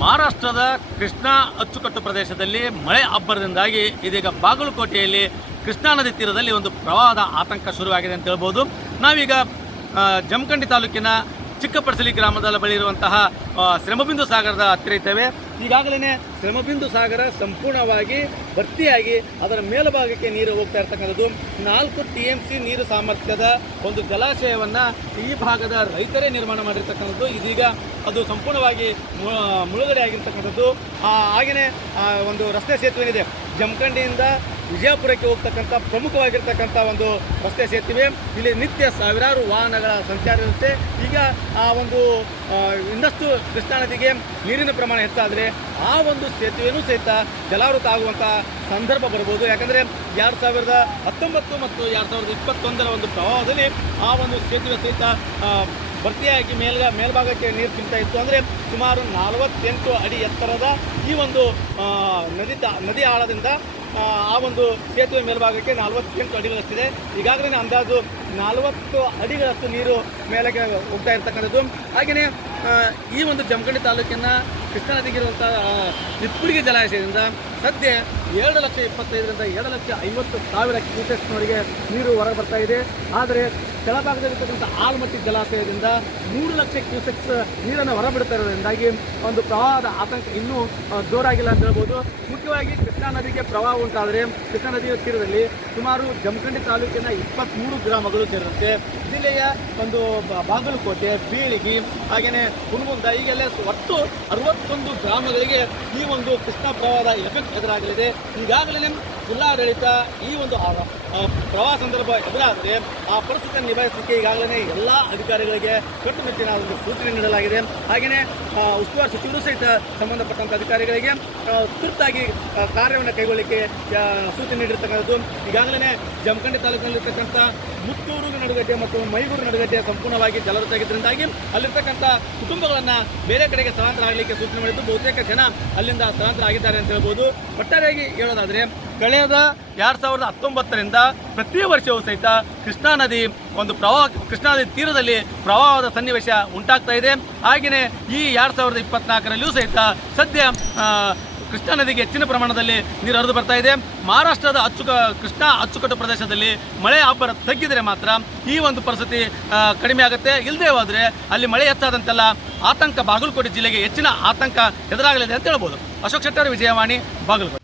ಮಹಾರಾಷ್ಟ್ರದ ಕೃಷ್ಣಾ ಅಚ್ಚುಕಟ್ಟು ಪ್ರದೇಶದಲ್ಲಿ ಮಳೆ ಅಬ್ಬರದಿಂದಾಗಿ ಇದೀಗ ಬಾಗಲಕೋಟೆಯಲ್ಲಿ ಕೃಷ್ಣಾ ನದಿ ತೀರದಲ್ಲಿ ಒಂದು ಪ್ರವಾಹದ ಆತಂಕ ಶುರುವಾಗಿದೆ ಅಂತ ಹೇಳ್ಬೋದು. ನಾವೀಗ ಜಮಖಂಡಿ ತಾಲೂಕಿನ ಚಿಕ್ಕಪಡಸಲಿ ಗ್ರಾಮದ ಬಳಿ ಇರುವಂತಹ ಶ್ರಮಬಿಂದು ಸಾಗರದ ಹತ್ತಿರ ಇದ್ದೇವೆ. ಈಗಾಗಲೇ ಶ್ರಮಬಿಂದು ಸಾಗರ ಸಂಪೂರ್ಣವಾಗಿ ಭರ್ತಿಯಾಗಿ ಅದರ ಮೇಲ್ಭಾಗಕ್ಕೆ ನೀರು ಹೋಗ್ತಾ ಇರ್ತಕ್ಕಂಥದ್ದು. ನಾಲ್ಕು ಟಿ ಎಂ ಸಿ ನೀರು ಸಾಮರ್ಥ್ಯದ ಒಂದು ಜಲಾಶಯವನ್ನು ಈ ಭಾಗದ ರೈತರೇ ನಿರ್ಮಾಣ ಮಾಡಿರ್ತಕ್ಕಂಥದ್ದು. ಇದೀಗ ಅದು ಸಂಪೂರ್ಣವಾಗಿ ಮುಳುಗಡೆ ಆಗಿರ್ತಕ್ಕಂಥದ್ದು ಹಾಗೆಯೇ ಒಂದು ರಸ್ತೆ ಸೇತುವೆ ಏನಿದೆ ಜಮಖಂಡಿಯಿಂದ ವಿಜಯಪುರಕ್ಕೆ ಹೋಗ್ತಕ್ಕಂಥ ಪ್ರಮುಖವಾಗಿರ್ತಕ್ಕಂಥ ಒಂದು ರಸ್ತೆ ಸೇತುವೆ ಇಲ್ಲಿ ನಿತ್ಯ ಸಾವಿರಾರು ವಾಹನಗಳ ಸಂಚಾರ ಇರುತ್ತೆ. ಈಗ ಆ ಒಂದು ಇನ್ನಷ್ಟು ಕೃಷ್ಣಾ ನದಿಗೆ ನೀರಿನ ಪ್ರಮಾಣ ಹೆಚ್ಚಾದರೆ ಆ ಒಂದು ಸೇತುವೆನೂ ಸಹಿತ ಜಲಾವೃತ ಆಗುವಂಥ ಸಂದರ್ಭ ಬರ್ಬೋದು. ಯಾಕಂದರೆ ಎರಡು ಸಾವಿರದ ಹತ್ತೊಂಬತ್ತು ಮತ್ತು ಎರಡು ಸಾವಿರದ ಇಪ್ಪತ್ತೊಂದರ ಒಂದು ಪ್ರವಾಹದಲ್ಲಿ ಆ ಒಂದು ಸೇತುವೆ ಸಹಿತ ಭರ್ತಿಯಾಗಿ ಮೇಲ್ಗ ಮೇಲ್ಭಾಗಕ್ಕೆ ನೀರು ತಿಂತಾ ಇತ್ತು. ಅಂದರೆ ಸುಮಾರು ನಲವತ್ತೆಂಟು ಅಡಿ ಎತ್ತರದ ಈ ಒಂದು ನದಿ ನದಿ ಆಳದಿಂದ ಆ, ಒಂದು ಸೇತುವೆ ಮೇಲ್ಭಾಗಕ್ಕೆ ನಲವತ್ತೆಂಟು ಅಡಿಗಳಷ್ಟಿದೆ. ಈಗಾಗಲೇ ಅಂದಾಜು ನಲವತ್ತು ಅಡಿಗಳಷ್ಟು ನೀರು ಮೇಲಕ್ಕೆ ಹೋಗ್ತಾ ಇರ್ತಕ್ಕಂಥದ್ದು. ಹಾಗೆಯೇ ಈ ಒಂದು ಜಮಖಂಡಿ ತಾಲೂಕಿನ ಕೃಷ್ಣಾ ನದಿಗಿರುವಂಥ ನಿಪ್ಪುಡಿಗೆ ಜಲಾಶಯದಿಂದ ಸದ್ಯ ಎರಡು ಲಕ್ಷ ಇಪ್ಪತ್ತೈದರಿಂದ ಎರಡು ಲಕ್ಷ ಐವತ್ತು ಸಾವಿರ ಕ್ಯೂಸೆಕ್ಸ್ನವರೆಗೆ ನೀರು ಹೊರಗೆ ಬರ್ತಾ ಇದೆ. ಆದರೆ ಕೆಳಭಾಗದಲ್ಲಿರ್ತಕ್ಕಂಥ ಆಲ್ಮಟ್ಟಿ ಜಲಾಶಯದಿಂದ ಮೂರು ಲಕ್ಷ ಕ್ಯೂಸೆಕ್ಸ್ ನೀರನ್ನು ಹೊರಬಿಡ್ತಾ ಇರೋದ್ರಿಂದಾಗಿ ಒಂದು ಪ್ರವಾಹದ ಆತಂಕ ಇನ್ನೂ ಜೋರಾಗಿಲ್ಲ ಅಂತ ಹೇಳ್ಬೋದು. ಮುಖ್ಯವಾಗಿ ಕೃಷ್ಣಾ ನದಿಗೆ ಪ್ರವಾಹ ಉಂಟಾದರೆ ಕೃಷ್ಣಾ ನದಿಯ ತೀರದಲ್ಲಿ ಸುಮಾರು ಜಮಖಂಡಿ ತಾಲೂಕಿನ ಇಪ್ಪತ್ತ್ಮೂರು ಗ್ರಾಮಗಳು ಸೇರಿದಂತೆ ಜಿಲ್ಲೆಯ ಒಂದು ಬಾಗಲಕೋಟೆ, ಬೀಳಿಗಿ ಹಾಗೆಯೇ ಹುಣಗುಂದ ಈಗೆಲ್ಲ ಒಟ್ಟು ಅರವತ್ತೊಂದು ಗ್ರಾಮಗಳಿಗೆ ಈ ಒಂದು ಕೃಷ್ಣ ಪ್ರವಾಹದ ಎಫೆಕ್ಟ್ ಎದುರಾಗಲಿದೆ. ಈಗಾಗಲೇ ಜಿಲ್ಲಾಡಳಿತ ಈ ಒಂದು ಪ್ರವಾಸ ಸಂದರ್ಭ ಎದುರಾದರೆ ಆ ಪರಿಸ್ಥಿತಿಯನ್ನು ನಿಭಾಯಿಸಲಿಕ್ಕೆ ಈಗಾಗಲೇ ಎಲ್ಲ ಅಧಿಕಾರಿಗಳಿಗೆ ಕಟ್ಟುನಿಟ್ಟಿನ ಒಂದು ಸೂಚನೆ ನೀಡಲಾಗಿದೆ. ಹಾಗೆಯೇ ಉಸ್ತುವಾರಿ ಸಚಿವರು ಸಹಿತ ಸಂಬಂಧಪಟ್ಟಂಥ ಅಧಿಕಾರಿಗಳಿಗೆ ತುರ್ತಾಗಿ ಕಾರ್ಯವನ್ನು ಕೈಗೊಳ್ಳಲಿಕ್ಕೆ ಸೂಚನೆ ನೀಡಿರ್ತಕ್ಕಂಥದ್ದು. ಈಗಾಗಲೇ ಜಮಖಂಡಿ ತಾಲೂಕಿನಲ್ಲಿರ್ತಕ್ಕಂಥ ಮುತ್ತೂರು ನಡುಗಡ್ಡೆ ಮತ್ತು ಮೈಗೂರು ನಡುಗಡ್ಡೆ ಸಂಪೂರ್ಣವಾಗಿ ಜಲವೃತ ಆಗಿದ್ದರಿಂದಾಗಿ ಅಲ್ಲಿರ್ತಕ್ಕಂಥ ಕುಟುಂಬಗಳನ್ನು ಬೇರೆ ಕಡೆಗೆ ಸ್ಥಳಾಂತರ ಆಗಲಿಕ್ಕೆ ಸೂಚನೆ ಮಾಡಿದ್ದು. ಬಹುತೇಕ ಜನ ಅಲ್ಲಿಂದ ಸ್ಥಳಾಂತರ ಆಗಿದ್ದಾರೆ ಅಂತ ಹೇಳ್ಬೋದು. ಒಟ್ಟಾರೆಯಾಗಿ ಹೇಳೋದಾದರೆ ಕಳೆದ ಎರಡು ಸಾವಿರದ ಹತ್ತೊಂಬತ್ತರಿಂದ ಪ್ರತಿ ವರ್ಷವೂ ಸಹಿತ ಕೃಷ್ಣಾ ನದಿ ಒಂದು ಪ್ರವಾಹ, ಕೃಷ್ಣಾ ನದಿ ತೀರದಲ್ಲಿ ಪ್ರವಾಹದ ಸನ್ನಿವೇಶ ಉಂಟಾಗ್ತಾ ಇದೆ. ಹಾಗೆಯೇ ಈ ಎರಡು ಸಾವಿರದ ಇಪ್ಪತ್ನಾಲ್ಕರಲ್ಲಿಯೂ ಸಹಿತ ಸದ್ಯ ಕೃಷ್ಣಾ ನದಿಗೆ ಹೆಚ್ಚಿನ ಪ್ರಮಾಣದಲ್ಲಿ ನೀರು ಹರಿದು ಬರ್ತಾ ಇದೆ. ಮಹಾರಾಷ್ಟ್ರದ ಅಚ್ಚುಕ, ಕೃಷ್ಣಾ ಅಚ್ಚುಕಟ್ಟು ಪ್ರದೇಶದಲ್ಲಿ ಮಳೆ ಅಬ್ಬರ ತಗ್ಗಿದರೆ ಮಾತ್ರ ಈ ಒಂದು ಪರಿಸ್ಥಿತಿ ಕಡಿಮೆ ಆಗುತ್ತೆ. ಇಲ್ಲದೇ ಹೋದರೆ ಅಲ್ಲಿ ಮಳೆ ಹೆಚ್ಚಾದಂತೆಲ್ಲ ಆತಂಕ ಬಾಗಲಕೋಟೆ ಜಿಲ್ಲೆಗೆ ಹೆಚ್ಚಿನ ಆತಂಕ ಎದುರಾಗಲಿದೆ ಅಂತ ಹೇಳ್ಬೋದು. ಅಶೋಕ್ ಶೆಟ್ಟರ್, ವಿಜಯವಾಣಿ, ಬಾಗಲಕೋಟೆ.